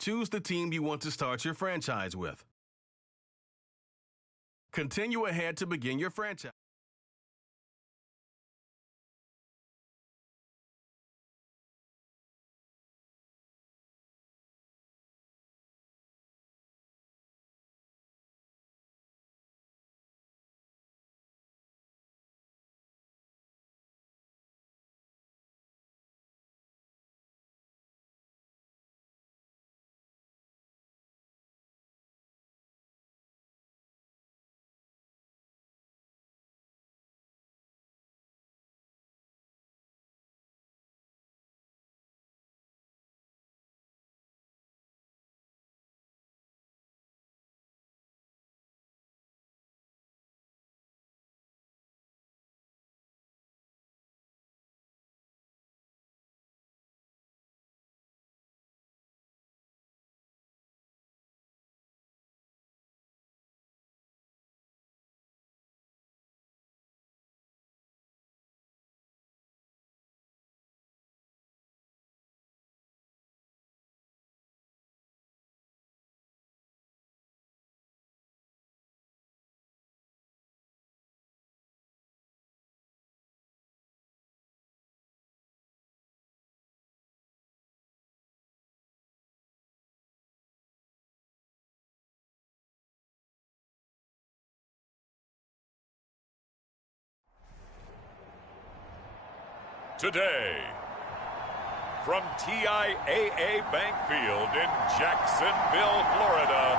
Choose the team you want to start your franchise with. Continue ahead to begin your franchise. Today, from TIAA Bank Field in Jacksonville, Florida,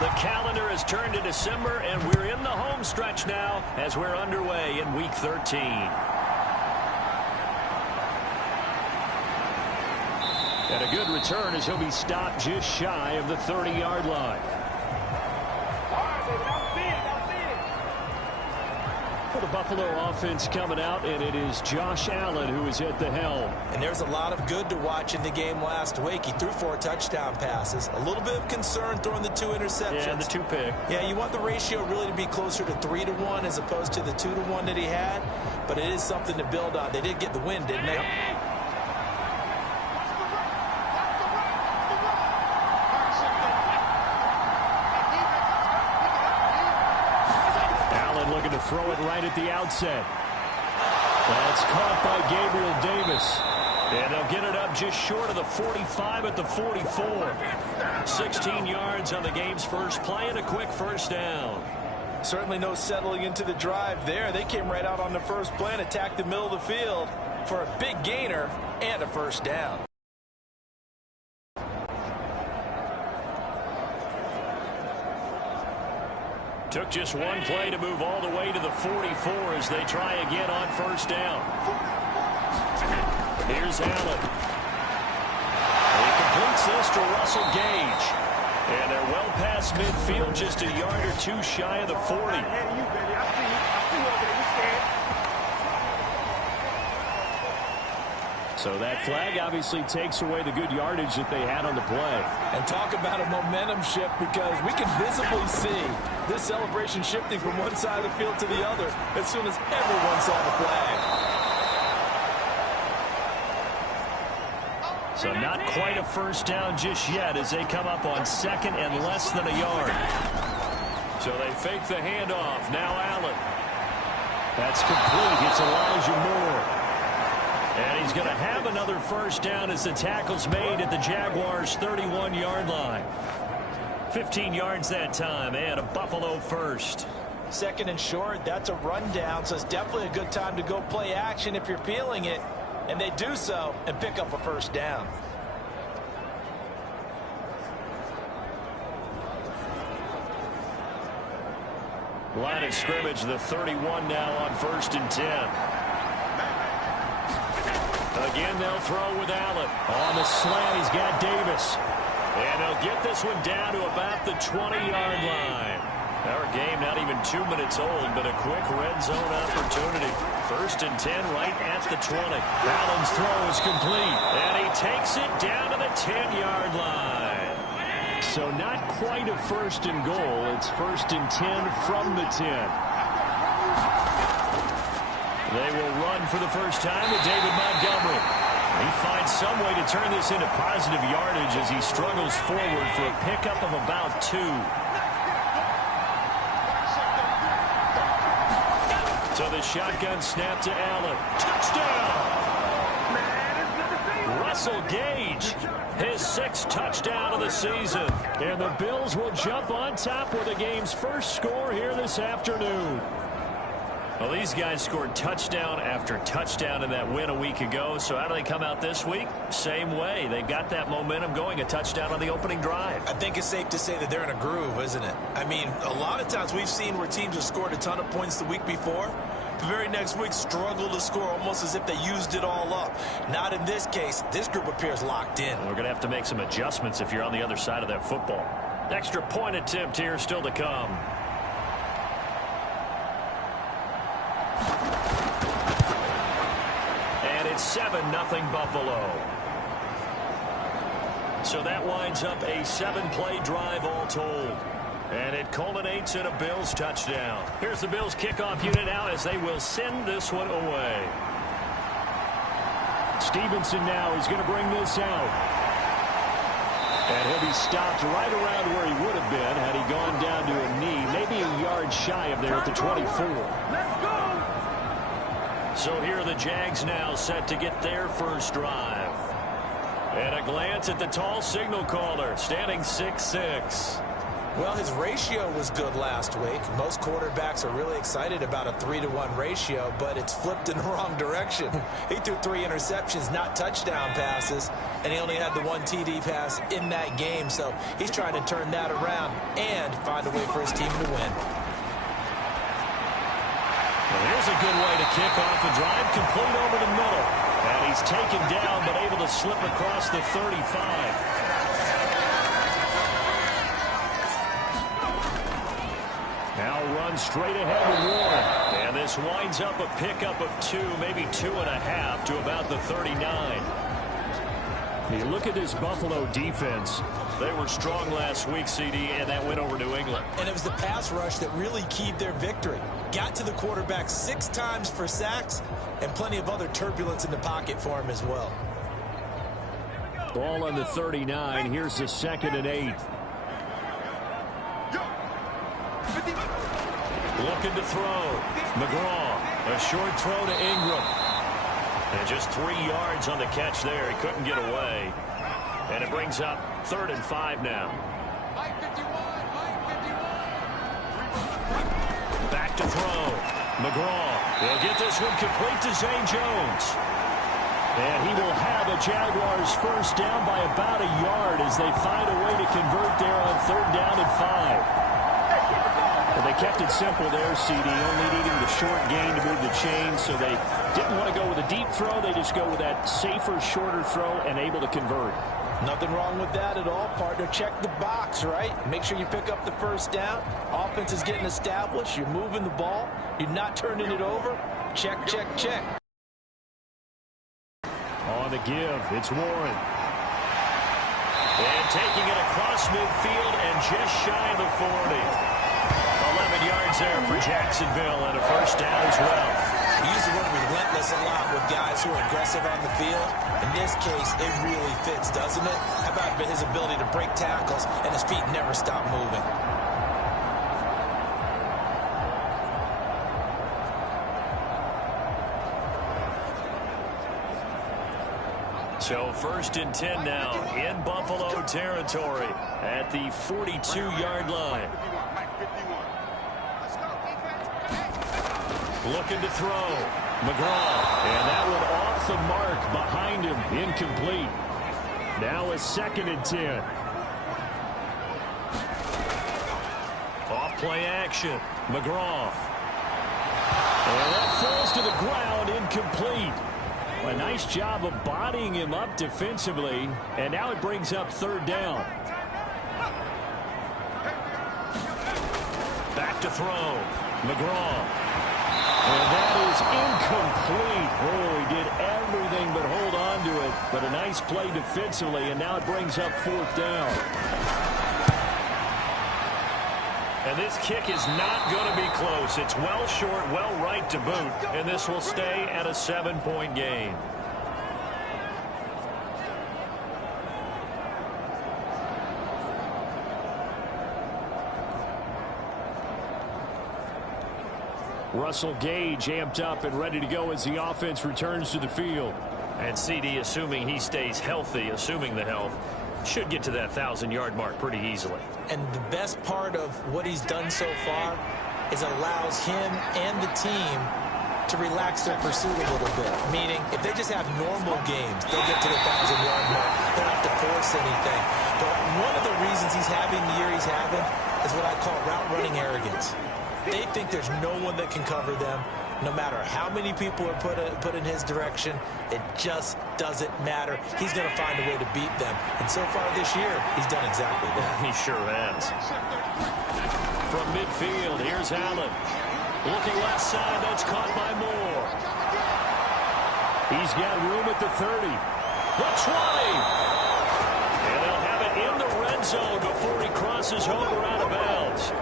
the calendar has turned to December, and we're in the home stretch now as we're underway in Week 13. And a good return as he'll be stopped just shy of the 30-yard line. For the Buffalo offense coming out, and it is Josh Allen who is at the helm. And there's a lot of good to watch in the game last week. He threw 4 touchdown passes. A little bit of concern throwing the 2 interceptions. Yeah, the 2 pick. Yeah, you want the ratio really to be closer to 3-to-1 as opposed to the 2-to-1 that he had. But it is something to build on. They did get the win, didn't they? Yep. Looking to throw it right at the outset. That's caught by Gabriel Davis. And they'll get it up just short of the 45 at the 44. 16 yards on the game's first play and a quick first down. Certainly no settling into the drive there. They came right out on the first play and attacked the middle of the field for a big gainer and a first down. Took just one play to move all the way to the 44 as they try again on first down. Here's Allen. He completes this to Russell Gage. And they're well past midfield, just a yard or 2 shy of the 40. So that flag obviously takes away the good yardage that they had on the play. And talk about a momentum shift, because we can visibly see this celebration shifting from one side of the field to the other as soon as everyone saw the flag. So not quite a first down just yet as they come up on second and less than a yard. So they fake the handoff. Now Allen. That's complete. It's Elijah Moore. And he's going to have another first down as the tackle's made at the Jaguars' 31-yard line. 15 yards that time, and a Buffalo first. Second and short, that's a rundown, so it's definitely a good time to go play action if you're feeling it. And they do so and pick up a first down. Line of scrimmage, the 31 now on 1st and 10. Again, they'll throw with Allen. On the slant, he's got Davis. And they'll get this one down to about the 20-yard line. Our game not even 2 minutes old, but a quick red zone opportunity. 1st and 10 right at the 20. Allen's throw is complete. And he takes it down to the 10-yard line. So not quite a first and goal. It's 1st and 10 from the 10. They will run for the first time with David Montgomery. He finds some way to turn this into positive yardage as he struggles forward for a pickup of about 2. So the shotgun snap to Allen. Touchdown! Russell Gage, his 6th touchdown of the season. And the Bills will jump on top with the game's first score here this afternoon. Well, these guys scored touchdown after touchdown in that win a week ago. So how do they come out this week? Same way. They've got that momentum going, a touchdown on the opening drive. I think it's safe to say that they're in a groove, isn't it? I mean, a lot of times we've seen where teams have scored a ton of points the week before. The very next week struggle to score almost as if they used it all up. Not in this case. This group appears locked in. We're going to have to make some adjustments if you're on the other side of that football. Extra point attempt here still to come. And it's 7-0 Buffalo. So that winds up a 7-play drive all told. And it culminates in a Bills touchdown. Here's the Bills kickoff unit now as they will send this one away. Stevenson now is going to bring this out. And he'll be stopped right around where he would have been had he gone down to a knee, maybe a yard shy of there at the 24. Let's go! So here are the Jags now set to get their first drive. And a glance at the tall signal caller, standing 6'6". Well, his ratio was good last week. Most quarterbacks are really excited about a 3-to-1 ratio, but it's flipped in the wrong direction. He threw 3 interceptions, not touchdown passes, and he only had the 1 TD pass in that game. So he's trying to turn that around and find a way for his team to win. Well, here's a good way to kick off a drive, complete over the middle. And he's taken down, but able to slip across the 35. Now run straight ahead with Warren. And this winds up a pickup of 2, maybe 2.5 to about the 39. You look at this Buffalo defense. They were strong last week, CD, and that went over New England. And it was the pass rush that really keyed their victory. Got to the quarterback 6 times for sacks and plenty of other turbulence in the pocket for him as well. Ball on the 39. Here's the 2nd and 8. Looking to throw. McGraw. A short throw to Ingram. And just 3 yards on the catch there. He couldn't get away. And it brings up 3rd and 5 now. Back to throw. McGraw will get this one complete to Zane Jones. And he will have a Jaguars first down by about a yard as they find a way to convert there on 3rd down and 5. Well, they kept it simple there, CD, only needing the short gain to move the chain, so they didn't want to go with a deep throw. They just go with that safer, shorter throw and able to convert. Nothing wrong with that at all, partner. Check the box, right? Make sure you pick up the first down. Offense is getting established. You're moving the ball. You're not turning it over. Check, check, check. On the give, it's Warren. And taking it across midfield and just shy of the 40. 11 yards there for Jacksonville and a first down as well. He uses the word relentless a lot with guys who are aggressive on the field. In this case, it really fits, doesn't it? How about his ability to break tackles and his feet never stop moving? So 1st and 10 now in Buffalo territory at the 42-yard line. Looking to throw. McGraw. And that one off the mark behind him. Incomplete. Now a 2nd and 10. Off play action. McGraw. And that falls to the ground. Incomplete. A nice job of bodying him up defensively. And now it brings up 3rd down. Back to throw. McGraw. And that is incomplete. Oh, he did everything but hold on to it. But a nice play defensively, and now it brings up 4th down. And this kick is not going to be close. It's well short, well right to boot, and this will stay at a 7-point game. Russell Gage amped up and ready to go as the offense returns to the field. And CD, assuming he stays healthy, assuming the health, should get to that 1,000-yard mark pretty easily. And the best part of what he's done so far is it allows him and the team to relax their pursuit a little bit. Meaning, if they just have normal games, they'll get to the 1,000-yard mark. They don't have to force anything. But one of the reasons he's having the year he's having is what I call route-running arrogance. They think there's no one that can cover them. No matter how many people are put in his direction, it just doesn't matter. He's going to find a way to beat them. And so far this year, he's done exactly that. He sure has. From midfield, here's Allen. Looking left side, that's caught by Moore. He's got room at the 30. The 20. And they'll have it in the red zone before he crosses over out of bounds.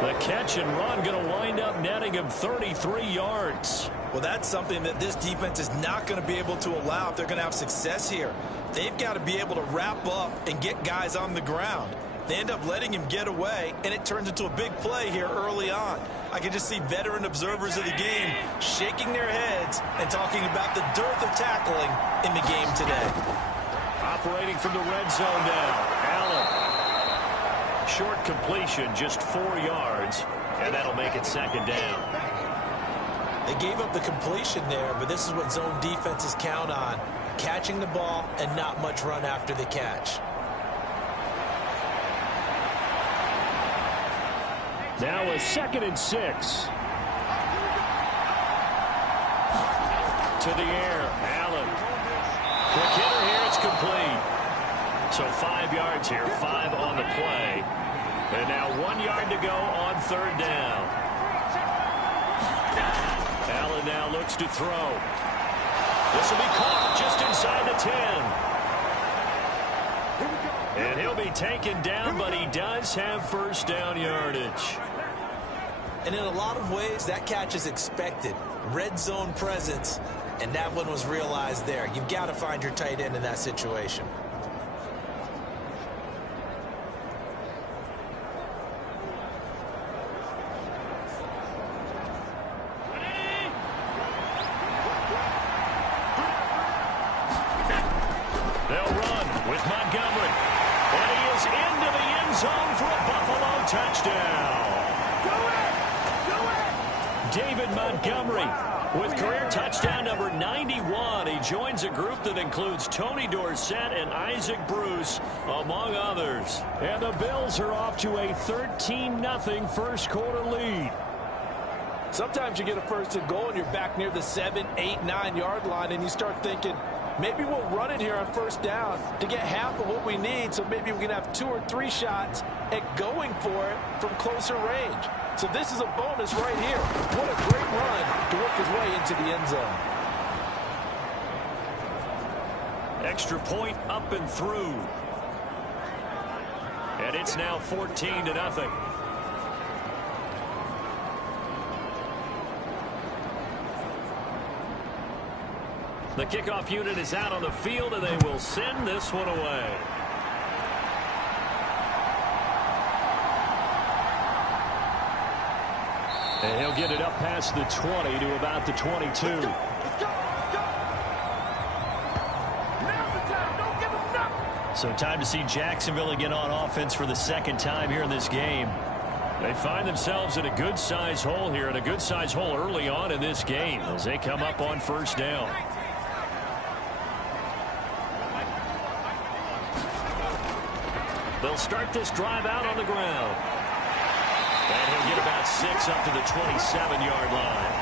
The catch and run going to wind up netting him 33 yards. Well, that's something that this defense is not going to be able to allow if they're going to have success here. They've got to be able to wrap up and get guys on the ground. They end up letting him get away, and it turns into a big play here early on. I can just see veteran observers of the game shaking their heads and talking about the dearth of tackling in the game today. Operating from the red zone now, Allen. Short completion, just 4 yards, and that'll make it second down. They gave up the completion there, but this is what zone defenses count on, catching the ball and not much run after the catch. Now a 2nd and 6. To the air, Allen. Quick hitter here, it's complete. So 5 yards here, 5 on the play. And now 1 yard to go on 3rd down. Allen now looks to throw. This will be caught just inside the 10. And he'll be taken down, but he does have 1st down yardage. And in a lot of ways, that catch is expected. Red zone presence, and that one was realized there. You've got to find your tight end in that situation. They'll run with Montgomery. And he is into the end zone for a Buffalo touchdown. David Montgomery with career touchdown number 91. He joins a group that includes Tony Dorsett and Isaac Bruce, among others. And the Bills are off to a 13-0 first quarter lead. Sometimes you get a 1st and goal and you're back near the 7, 8, 9 yard line and you start thinking, maybe we'll run it here on 1st down to get half of what we need, so maybe we can have 2 or 3 shots at going for it from closer range. So this is a bonus right here. What a great run to work his way into the end zone. Extra point up and through. And it's now 14-0. The kickoff unit is out on the field, and they will send this one away. And he'll get it up past the 20 to about the 22. So time to see Jacksonville again on offense for the 2nd time here in this game. They find themselves in a good-sized hole here, and a good-sized hole early on in this game as they come up on 1st down. They'll start this drive out on the ground. And he'll get about 6 up to the 27-yard line.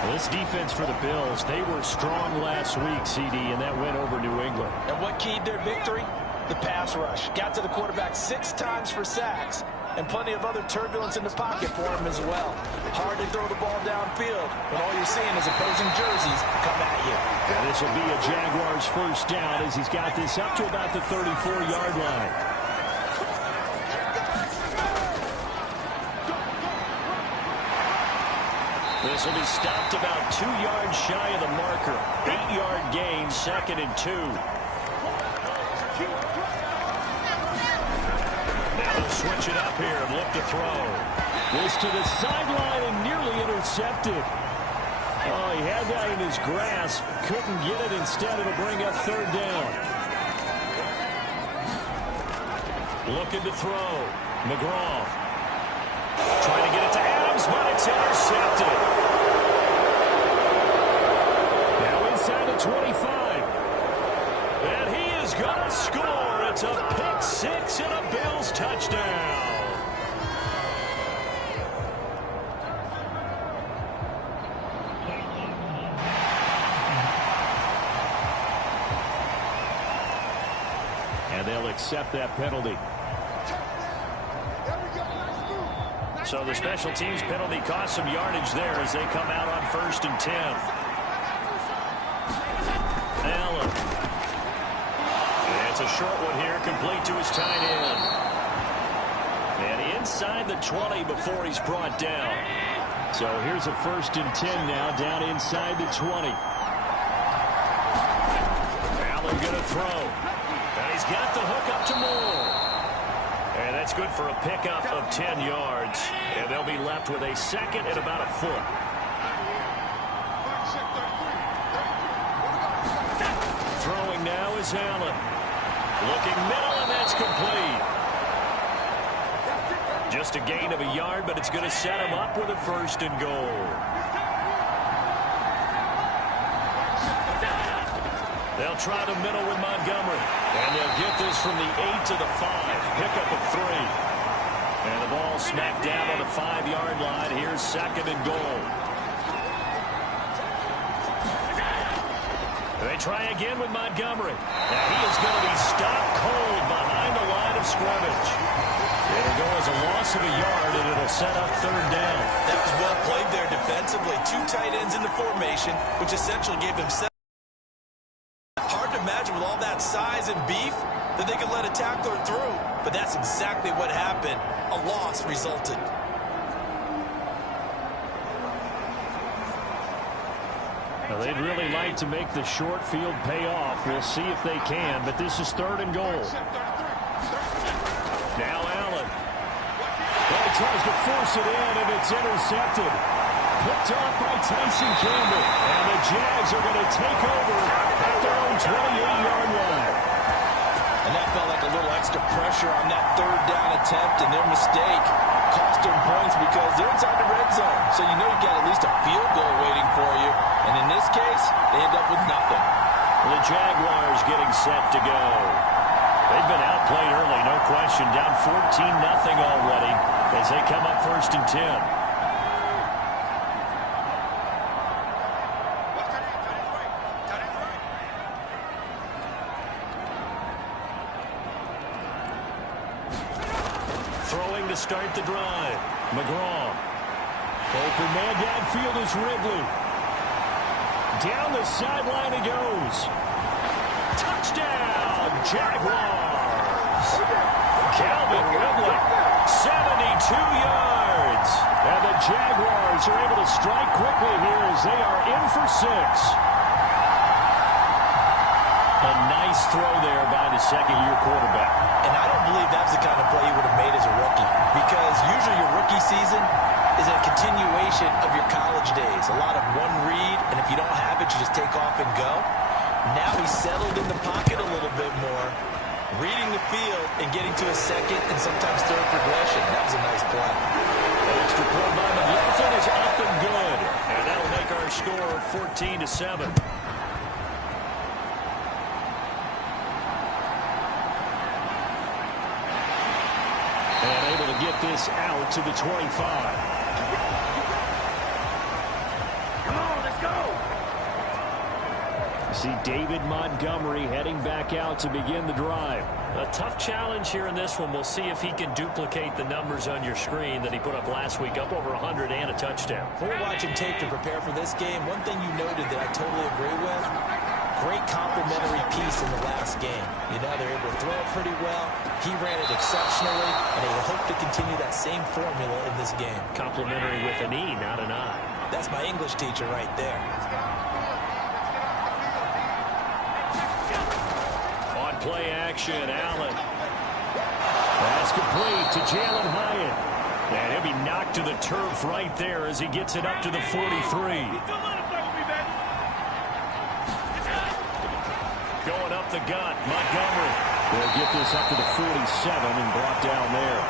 Well, this defense for the Bills, they were strong last week, CD, and that went over New England. And what keyed their victory? The pass rush. Got to the quarterback 6 times for sacks, and plenty of other turbulence in the pocket for him as well. Hard to throw the ball downfield when all you're seeing is opposing jerseys come at you. And this will be a Jaguars 1st down as he's got this up to about the 34-yard line. This will be stopped about 2 yards shy of the marker. 8-yard gain, 2nd and 2. Now they'll switch it up here and look to throw. This to the sideline and nearly intercepted. Oh, he had that in his grasp. Couldn't get it. Instead, it'll bring up 3rd down. Looking to throw. McGraw. Trying to get it to Adams, but it's intercepted. Now inside the 25. And he is going to score. It's a pick 6 and a Bills touchdown. And they'll accept that penalty. So the special teams penalty cost some yardage there as they come out on 1st and 10. Allen. And it's a short one here, complete to his tight end. And inside the 20 before he's brought down. So here's a 1st and 10 now, down inside the 20. Allen going to throw. And he's got the hook up to Moore. And that's good for a pickup of 10 yards. And they'll be left with a 2nd and about a foot. Throwing now is Allen. Looking middle, and that's complete. Just a gain of a yard, but it's going to set him up with a 1st and goal. They'll try the middle with Montgomery. And they'll get this from the 8 to the 5. Pickup of 3. And the ball smacked down on the 5-yard line. Here's 2nd and goal. They try again with Montgomery. Now he is going to be stopped cold behind the line of scrimmage. It'll go as a loss of a yard, and it'll set up 3rd down. That was well played there defensively. 2 tight ends in the formation, which essentially gave them 7. Hard to imagine with all that size and beef that they could let a tackler through. But that's exactly what happened. A loss resulted. Well, they'd really like to make the short field pay off. We'll see if they can, but this is 3rd and goal. Now Allen. Well, he tries to force it in, and it's intercepted. Picked off by Tyson Campbell. And the Jags are going to take over at their own 28-yard line. And that felt like a little extra pressure on that 3rd down attempt, and their mistake cost them points because they're inside the red zone. So you know you've got at least a field goal waiting for you. And in this case, they end up with nothing. The Jaguars getting set to go. They've been outplayed early, no question. Down 14-0 already as they come up 1st and 10. Throwing to start the drive. McGraw. Open man downfield is Ridley. Down the sideline he goes. Touchdown, Jaguars. Calvin Ridley, 72 yards. And the Jaguars are able to strike quickly here as they are in for 6. A nice throw there by the 2nd-year quarterback. And I don't believe that's the kind of play he would have made as a rookie, because usually your rookie season is a continuation of your college days. A lot of one read, and if you don't have it, you just take off and go. Now he's settled in the pocket a little bit more, reading the field and getting to a 2nd and sometimes 3rd progression. That was a nice play. An extra point by McLaughlin is up and good. And that'll make our score 14-7. And able to get this out to the 25. Come on, let's go. You see David Montgomery heading back out to begin the drive. A tough challenge here in this one. We'll see if he can duplicate the numbers on your screen that he put up last week, up over 100 and a touchdown. When we're watching tape to prepare for this game, one thing you noted that I totally agree with, great complementary piece in the last game. You know, they're able to throw it pretty well. He ran it exceptionally, and they hope to continue that same formula in this game. Complimentary with an E, not an I. That's my English teacher right there. On play action, Allen. That's complete to Jalen Hyatt. And he'll be knocked to the turf right there as he gets it up to the 43. Going up the gut, Montgomery. They'll get this up to the 47 and brought down there.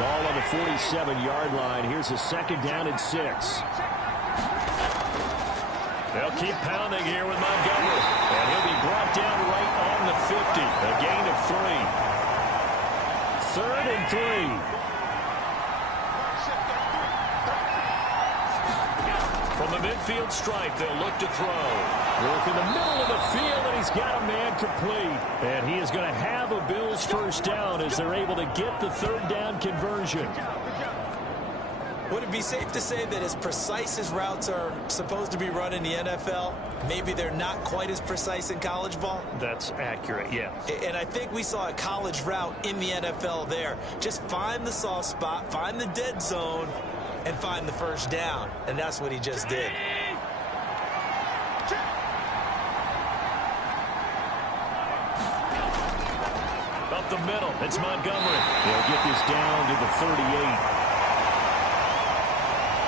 Ball on the 47-yard line. Here's a second down and 6. They'll keep pounding here with Montgomery. And he'll be brought down right on the 50. A gain of 3. 3rd and 3. From the midfield stripe, they'll look to throw. Work in the middle of the field, and he's got a man complete. And he is going to have a Bills first down as they're able to get the 3rd down conversion. Would it be safe to say that as precise as routes are supposed to be run in the NFL, maybe they're not quite as precise in college ball? That's accurate, yeah. And I think we saw a college route in the NFL there. Just find the soft spot, find the dead zone, and find the first down. And that's what he just did. Up the middle, it's Montgomery. They'll get this down to the 38.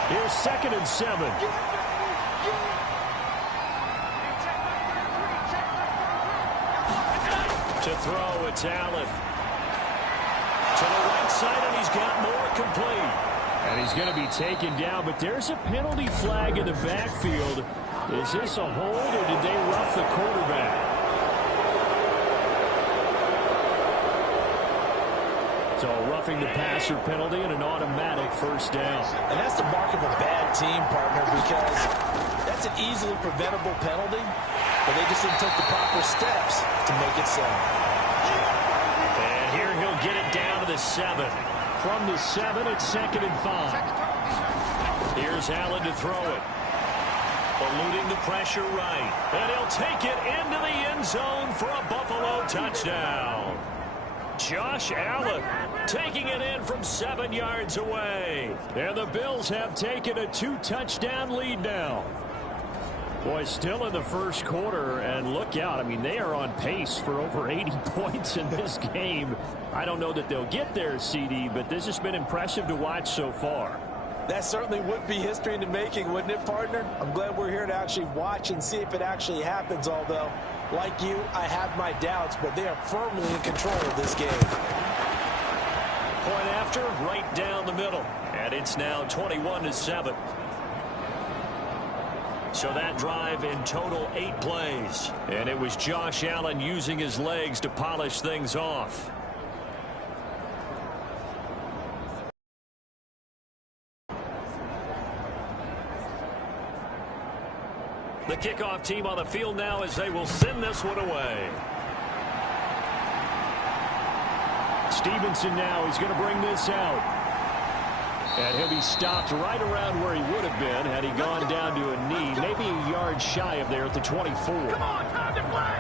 Here's 2nd and 7. To throw, it's Allen. To the right side, and he's got more complete. And he's going to be taken down, but there's a penalty flag in the backfield. Is this a hold, or did they rough the quarterback? So roughing the passer penalty and an automatic first down. And that's the mark of a bad team, partner, because that's an easily preventable penalty, but they just didn't take the proper steps to make it so. And here he'll get it down to the 7. From the 7, it's 2nd and 5. Here's Allen to throw it. Eluding the pressure right. And he'll take it into the end zone for a Buffalo touchdown. Josh Allen taking it in from 7 yards away. And the Bills have taken a 2-touchdown lead now. Boy, still in the first quarter, and look out. I mean, they are on pace for over 80 points in this game. I don't know that they'll get there, CD, but this has been impressive to watch so far. That certainly would be history in the making, wouldn't it, partner? I'm glad we're here to actually watch and see if it actually happens, although, like you, I have my doubts, but they are firmly in control of this game. Point after, right down the middle, and it's now 21-7. So that drive in total 8 plays. And it was Josh Allen using his legs to polish things off. The kickoff team on the field now as they will send this one away. Stevenson now, he's going to bring this out. And he'll be stopped right around where he would have been had he gone down to a knee, maybe a yard shy of there at the 24. Come on, time to play!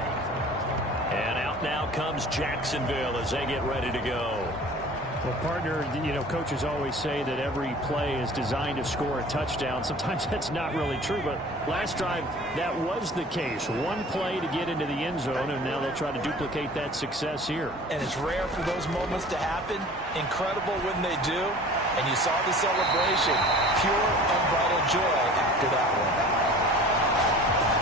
And out now comes Jacksonville as they get ready to go. Well, partner, you know, coaches always say that every play is designed to score a touchdown. Sometimes that's not really true, but last drive, that was the case. One play to get into the end zone, and now they'll try to duplicate that success here. And it's rare for those moments to happen. Incredible when they do. And you saw the celebration. Pure, unbridled joy after that one.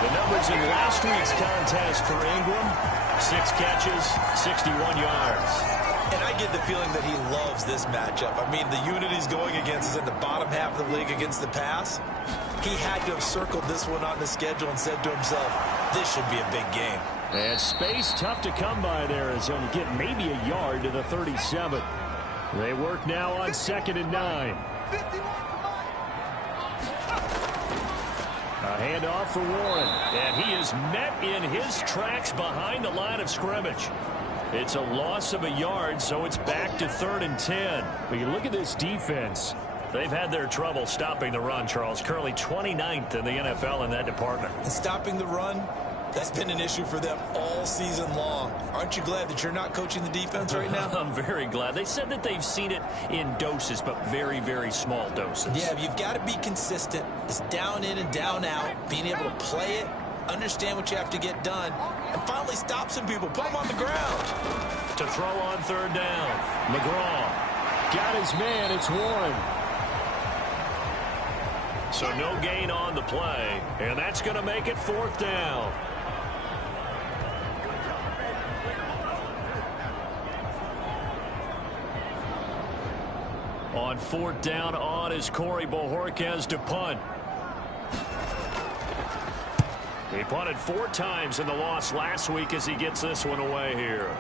The numbers in last week's contest for Ingram, 6 catches, 61 yards. And I get the feeling that he loves this matchup. I mean, the unit he's going against is in the bottom half of the league against the pass. He had to have circled this one on the schedule and said to himself, this should be a big game. And space tough to come by there as he'll get maybe a yard to the 37. They work now on 2nd and 9. A handoff for Warren. And he is met in his tracks behind the line of scrimmage. It's a loss of a yard, so it's back to 3rd and 10. But you look at this defense. They've had their trouble stopping the run, Charles. Currently 29th in the NFL in that department. Stopping the run That's been an issue for them all season long. Aren't you glad that you're not coaching the defense right now? I'm very glad. They said that they've seen it in doses, but very, very small doses. Yeah, you've got to be consistent. It's down in and down out, being able to play it, understand what you have to get done, and finally stop some people, put them on the ground. To throw on third down, McGraw got his man. It's Warren. So no gain on the play, and that's going to make it fourth down. On fourth down on is Corey Bojorquez to punt. He punted 4 times in the loss last week as he gets this one away here.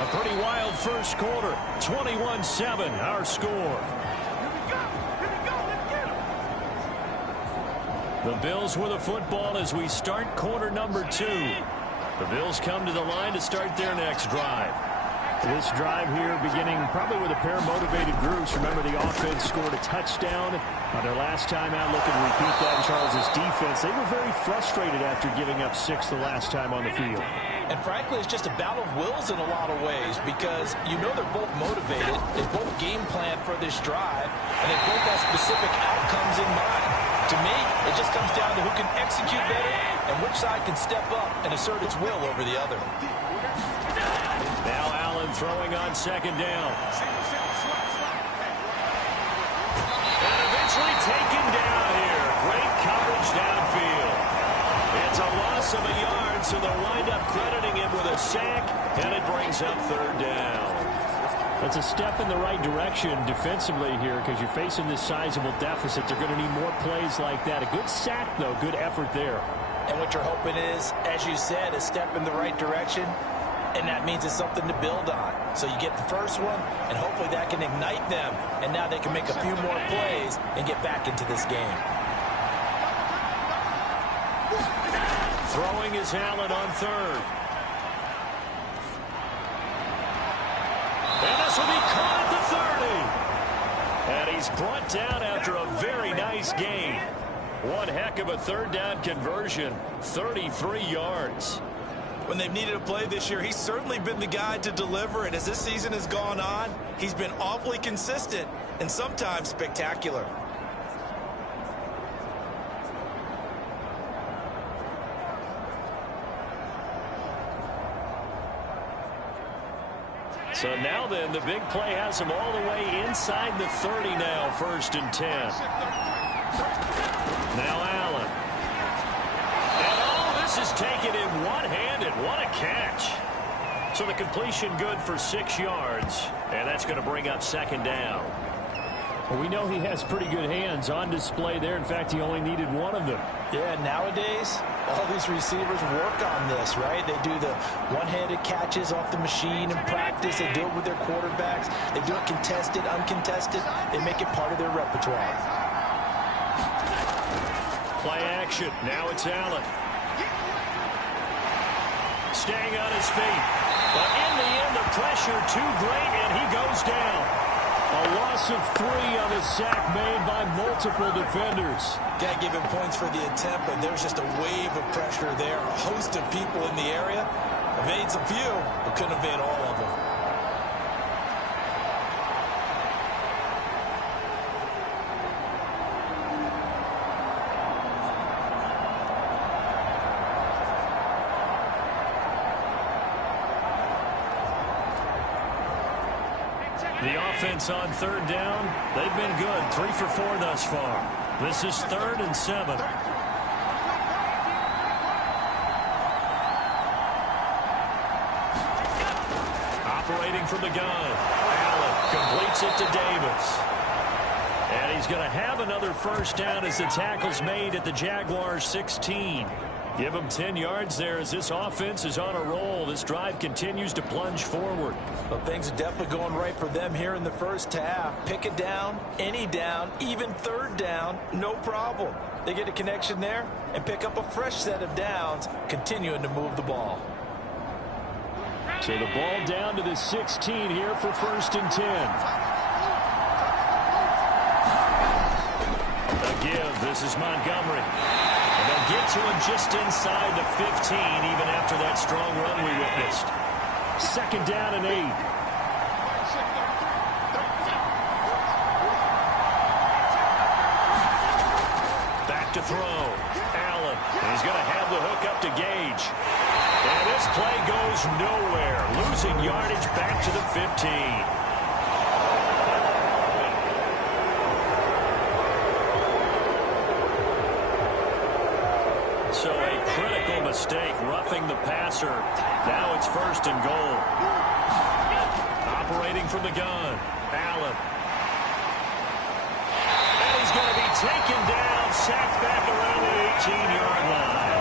A pretty wild first quarter. 21-7, our score. The Bills with the football as we start quarter number 2. The Bills come to the line to start their next drive. This drive here beginning probably with a pair of motivated groups. Remember, the offense scored a touchdown on their last time out. Looking to repeat that in Charles' defense. They were very frustrated after giving up 6 the last time on the field. And frankly, it's just a battle of wills in a lot of ways because you know they're both motivated. They both game plan for this drive, and they both have specific outcomes in mind. To me, it just comes down to who can execute better and which side can step up and assert its will over the other. Now Allen throwing on second down. And eventually taken down here. Great coverage downfield. It's a loss of a yard, so they'll wind up crediting him with a sack, and it brings up third down. That's a step in the right direction defensively here because you're facing this sizable deficit. They're going to need more plays like that. A good sack, though. Good effort there. And what you're hoping is, as you said, a step in the right direction, and that means it's something to build on. So you get the first one, and hopefully that can ignite them, and now they can make a few more plays and get back into this game. Throwing is Allen on third. And this will be caught at the 30. And he's brought down after a very nice gain. One heck of a third down conversion. 33 yards. When they've needed a play this year, he's certainly been the guy to deliver it. As this season has gone on, he's been awfully consistent and sometimes spectacular. So now then, the big play has him all the way inside the 30 now, 1st and 10. Now Allen. And all this is taken in one-handed. What a catch. So the completion good for 6 yards, and that's going to bring up second down. Well, we know he has pretty good hands on display there. In fact, he only needed one of them. Yeah, nowadays, all these receivers work on this, right? They do the one-handed catches off the machine in practice. They do it with their quarterbacks. They do it contested, uncontested. They make it part of their repertoire. Play action. Now it's Allen. Staying on his feet. But in the end, the pressure too great, and he goes down. A loss of 3 on the sack made by multiple defenders. Got to give him points for the attempt, but there's just a wave of pressure there. A host of people in the area. Evades a few, but couldn't evade all of them. The offense on third down, they've been good. 3 for 4 thus far. This is 3rd and 7. Operating from the gun. Allen completes it to Davis. And he's going to have another first down as the tackle's made at the Jaguars' 16. Give him 10 yards there as this offense is on a roll. This drive continues to plunge forward. Well, things are definitely going right for them here in the first half. Pick it down, any down, even third down, no problem. They get a connection there and pick up a fresh set of downs, continuing to move the ball. So the ball down to the 16 here for 1st and 10. give. This is Montgomery. And they'll get to him just inside the 15, even after that strong run we witnessed. 2nd down and 8. Back to throw. Allen. He's going to have the hook up to Gage. And this play goes nowhere. Losing yardage back to the 15. So a critical mistake, roughing the passer. Now it's 1st and goal. Operating from the gun, Allen. And he's going to be taken down, sacked back around the 18-yard line.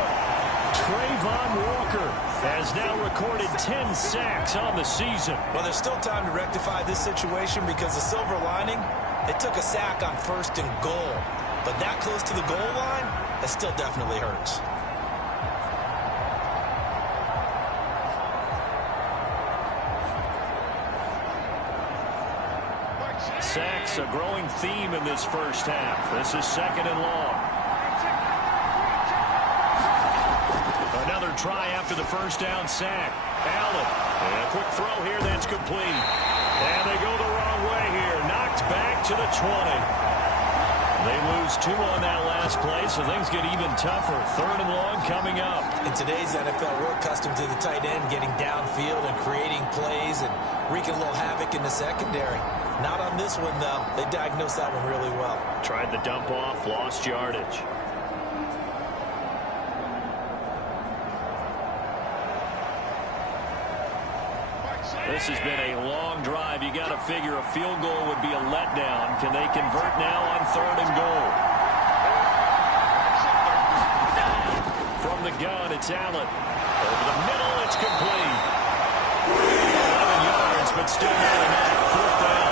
Trayvon Walker has now recorded 10 sacks on the season. Well, there's still time to rectify this situation because the silver lining, it took a sack on 1st and goal. But that close to the goal line, it still definitely hurts. Sacks, a growing theme in this first half. This is 2nd and long. Another try after the 1st down sack. Allen. And a quick throw here that's complete. And they go the wrong way here. Knocked back to the 20. They lose 2 on that last play, so things get even tougher. 3rd and long coming up. In today's NFL, we're accustomed to the tight end getting downfield and creating plays and wreaking a little havoc in the secondary. Not on this one, though. They diagnosed that one really well. Tried the dump off, lost yardage. This has been a long drive. You got to figure a field goal would be a letdown. Can they convert now on 3rd and goal? From the gun, it's Allen. Over the middle, it's complete. 11 yards, but still not enough. 4th down.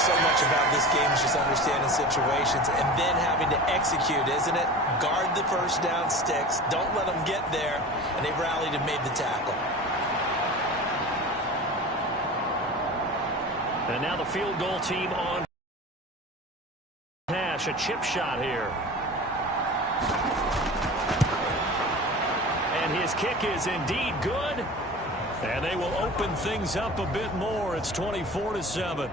So much about this game is just understanding situations and then having to execute, isn't it? Guard the 1st down sticks. Don't let them get there. And they rallied and made the tackle. And now the field goal team on hash, a chip shot here. And his kick is indeed good. And they will open things up a bit more. It's 24-7.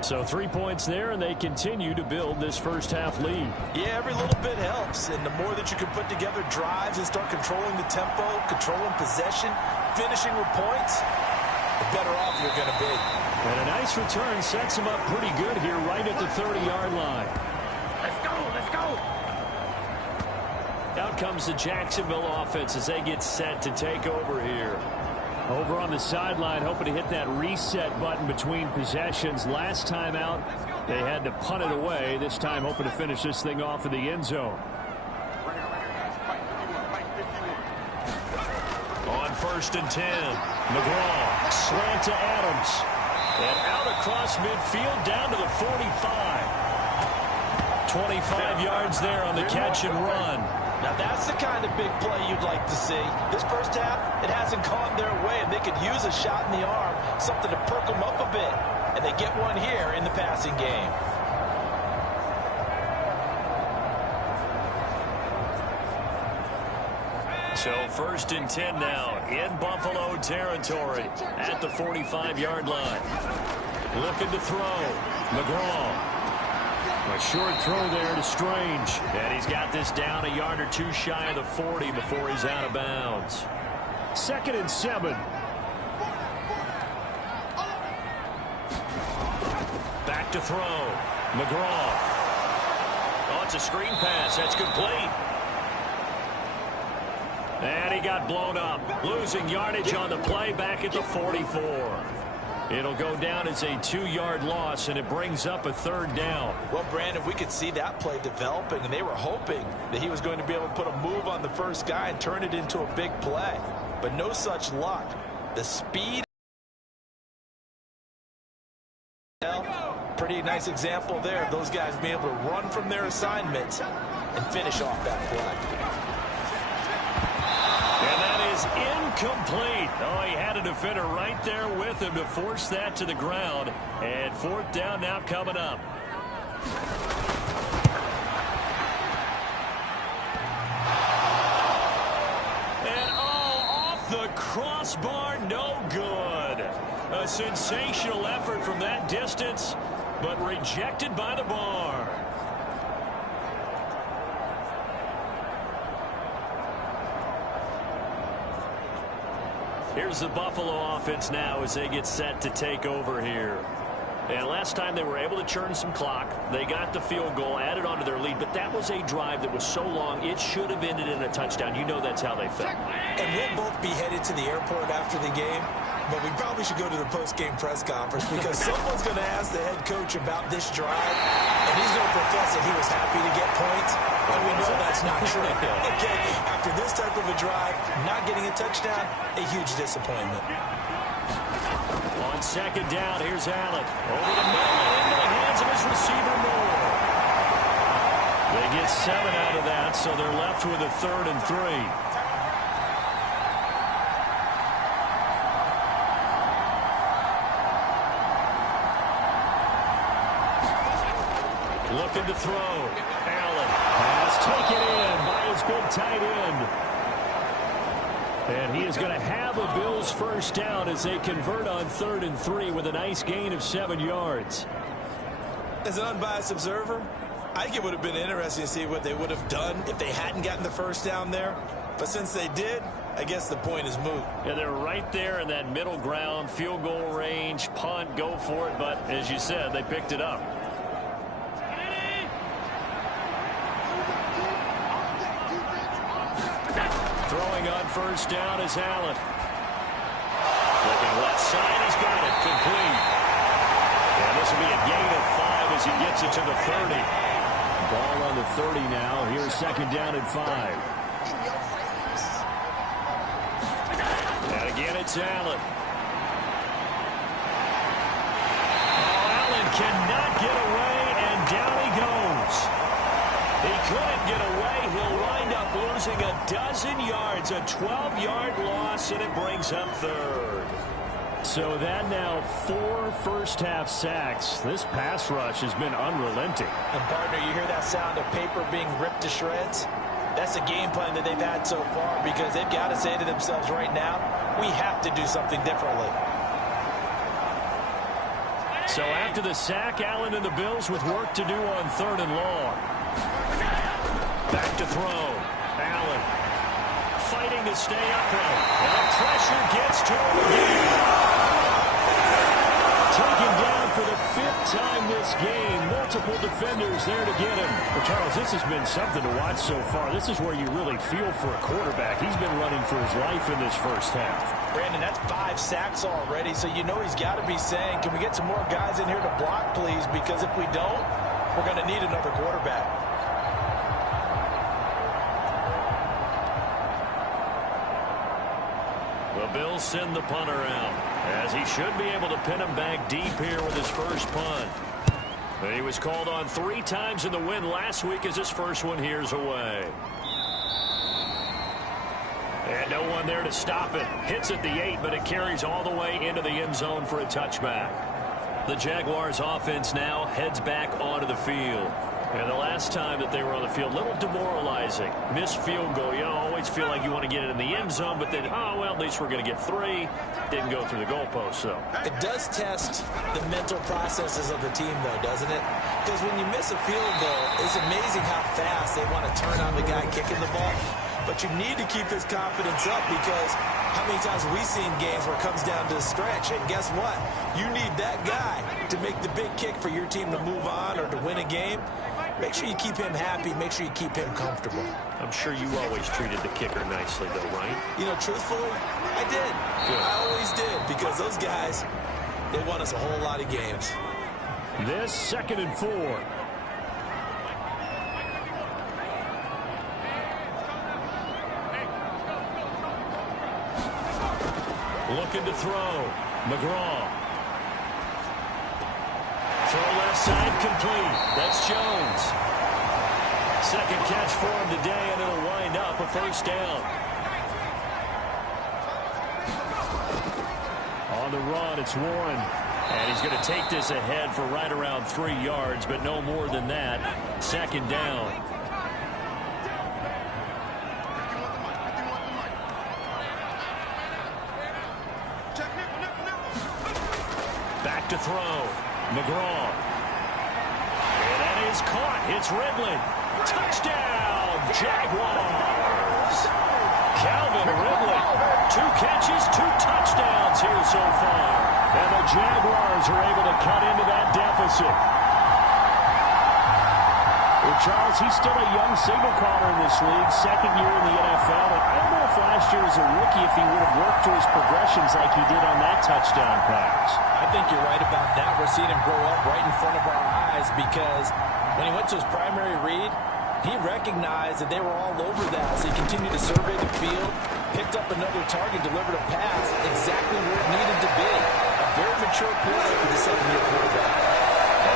So 3 points there, and they continue to build this first half lead. Yeah, every little bit helps, and the more that you can put together drives and start controlling the tempo, controlling possession, finishing with points, the better off you're going to be. And a nice return sets them up pretty good here right at the 30-yard line. Let's go, let's go. Out comes the Jacksonville offense as they get set to take over here. Over on the sideline, hoping to hit that reset button between possessions. Last time out, they had to punt it away. This time, hoping to finish this thing off in the end zone. On 1st and 10, McGraw, slant to Adams. And out across midfield, down to the 45. 25 yards there on the catch and run. Now, that's the kind of big play you'd like to see. This first half, it hasn't gone their way, and they could use a shot in the arm, something to perk them up a bit. And they get one here in the passing game. So 1st and 10 now in Buffalo territory at the 45-yard line. Looking to throw. McGraw. A short throw there to Strange. And he's got this down a yard or 2 shy of the 40 before he's out of bounds. 2nd and 7. Back to throw. McGraw. Oh, it's a screen pass. That's complete. And he got blown up. Losing yardage on the play back at the 44. It'll go down as a 2-yard loss, and it brings up a 3rd down. Well, Brandon, we could see that play developing, and they were hoping that he was going to be able to put a move on the first guy and turn it into a big play. But no such luck. The speed. Pretty nice example there of those guys being able to run from their assignments and finish off that play. And that is is incomplete. Oh, he had a defender right there with him to force that to the ground. And fourth down now coming up. And off the crossbar, no good. A sensational effort from that distance, but rejected by the bar. Here's the Buffalo offense now as they get set to take over here. And last time they were able to churn some clock. They got the field goal, added on to their lead, but that was a drive that was so long, it should have ended in a touchdown. You know that's how they felt. And we'll both be headed to the airport after the game, but we probably should go to the post-game press conference because someone's going to ask the head coach about this drive, and he's going to profess that he was happy to get points, and we know that's not true. Okay, after this type of a drive, not getting a touchdown, a huge disappointment. On second down, here's Allen. Over the middle and into the hands of his receiver, Moore. They get 7 out of that, so they're left with a 3rd and 3. Looking to throw. Allen has taken in by his big tight end. And he is going to have a Bills first down as they convert on 3rd and 3 with a nice gain of 7 yards. As an unbiased observer, I think it would have been interesting to see what they would have done if they hadn't gotten the first down there. But since they did, I guess the point is moot. Yeah, they're right there in that middle ground, field goal range, punt, go for it. But as you said, they picked it up. Throwing on first down is Allen. Looking left side, he's got it complete. And this will be a gain of 5 as he gets it to the 30. Ball on the 30 now. Here's second down and 5. And again, it's Allen. Oh, Allen cannot get away, and down he goes. He couldn't get away. He'll wind up losing a dozen yards, a 12-yard loss, and it brings up 3rd. So that now 4 first-half sacks. This pass rush has been unrelenting. And, partner, you hear that sound of paper being ripped to shreds? That's a game plan that they've had so far because they've got to say to themselves right now, we have to do something differently. So after the sack, Allen and the Bills with work to do on 3rd and long. Back to throw. Allen fighting to stay upright. And the pressure gets to him again. Taken down for the 5th time this game. Multiple defenders there to get him. Well, Charles, this has been something to watch so far. This is where you really feel for a quarterback. He's been running for his life in this first half. Brandon, that's 5 sacks already, so you know he's got to be saying, can we get some more guys in here to block, please? Because if we don't, we're going to need another quarterback. The Bills send the punter out, as he should be able to pin him back deep here with his first punt. But he was called on 3 times in the win last week as his first one here's away. And no one there to stop it. Hits at the 8, but it carries all the way into the end zone for a touchback. The Jaguars offense now heads back onto the field. And the last time that they were on the field, a little demoralizing. Missed field goal. You always feel like you want to get it in the end zone, but then, oh, well, at least we're going to get 3. Didn't go through the goalpost, though. It does test the mental processes of the team, though, doesn't it? Because when you miss a field goal, it's amazing how fast they want to turn on the guy kicking the ball. But you need to keep his confidence up because how many times have we seen games where it comes down to the stretch? And guess what? You need that guy to make the big kick for your team to move on or to win a game. Make sure you keep him happy. Make sure you keep him comfortable. I'm sure you always treated the kicker nicely, though, right? You know, truthfully, I did. Good. I always did because those guys, they won us a whole lot of games. This 2nd and 4. Looking to throw. McGraw. Throw left side complete. That's Jones. Second catch for him today, and it'll wind up a first down. On the run, it's Warren. And he's going to take this ahead for right around 3 yards, but no more than that. Second down. Back to throw. McGraw. And that is caught. It's Ridley. Touchdown, Jaguars. Calvin Ridley. 2 catches, 2 touchdowns here so far. And the Jaguars are able to cut into that deficit. Well, Charles, he's still a young signal caller in this league, second year in the NFL. And I don't know if last year as a rookie if he would have worked through his progressions like he did on that touchdown pass. I think you're right about that. We're seeing him grow up right in front of our eyes because when he went to his primary read, he recognized that they were all over that. So he continued to survey the field, picked up another target, delivered a pass exactly where it needed to be. A very mature play for the second-year quarterback.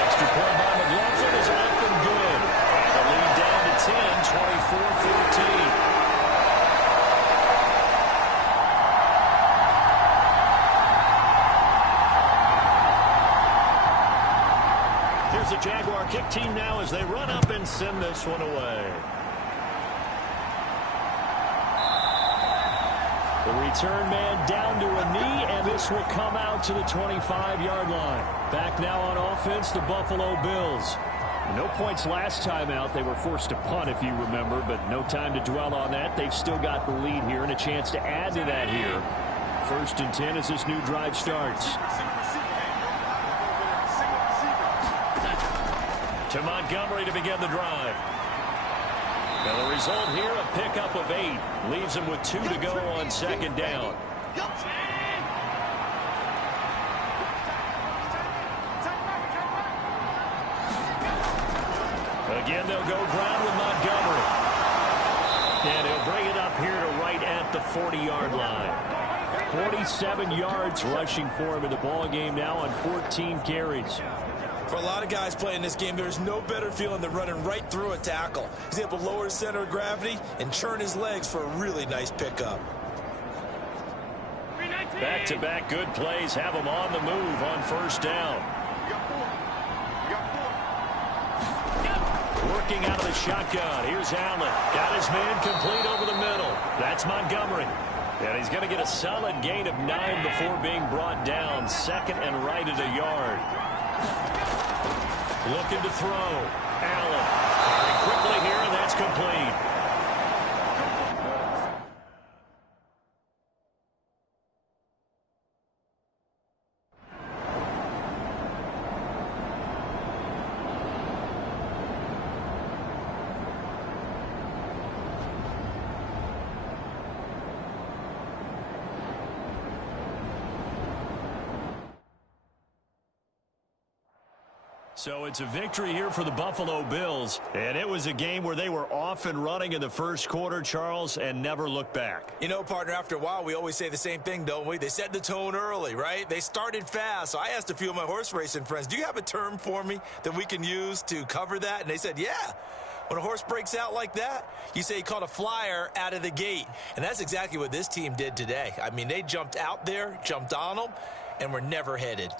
Extra point by McLaughlin is up and good. And the lead down to 10, 24-14. Here's the Jaguar kick team now as they run up and send this one away. The return man down to a knee, and this will come out to the 25-yard line. Back now on offense, the Buffalo Bills. No points last time out. They were forced to punt, if you remember, but no time to dwell on that. They've still got the lead here and a chance to add to that here. 1st and 10 as this new drive starts. To Montgomery to begin the drive. Now the result here, a pickup of 8. Leaves him with 2 to go on second down. Again, they'll go ground with Montgomery. And he'll bring it up here to right at the 40-yard line. 47 yards rushing for him in the ball game now on 14 carries. For a lot of guys playing this game, there's no better feeling than running right through a tackle. He's able to lower his center of gravity and churn his legs for a really nice pickup. Back-to-back good plays have him on the move on first down. Working out of the shotgun. Here's Allen. Got his man complete over the middle. That's Montgomery. And he's going to get a solid gain of 9 before being brought down. Second and right at a yard. Looking to throw. Allen. Firing quickly here, and that's complete. So it's a victory here for the Buffalo Bills. And it was a game where they were off and running in the first quarter, Charles, and never looked back. You know, partner, after a while, we always say the same thing, don't we? They set the tone early, right? They started fast. So I asked a few of my horse racing friends, do you have a term for me that we can use to cover that? And they said, yeah. When a horse breaks out like that, you say he caught a flyer out of the gate. And that's exactly what this team did today. I mean, they jumped out there, jumped on them, and were never headed.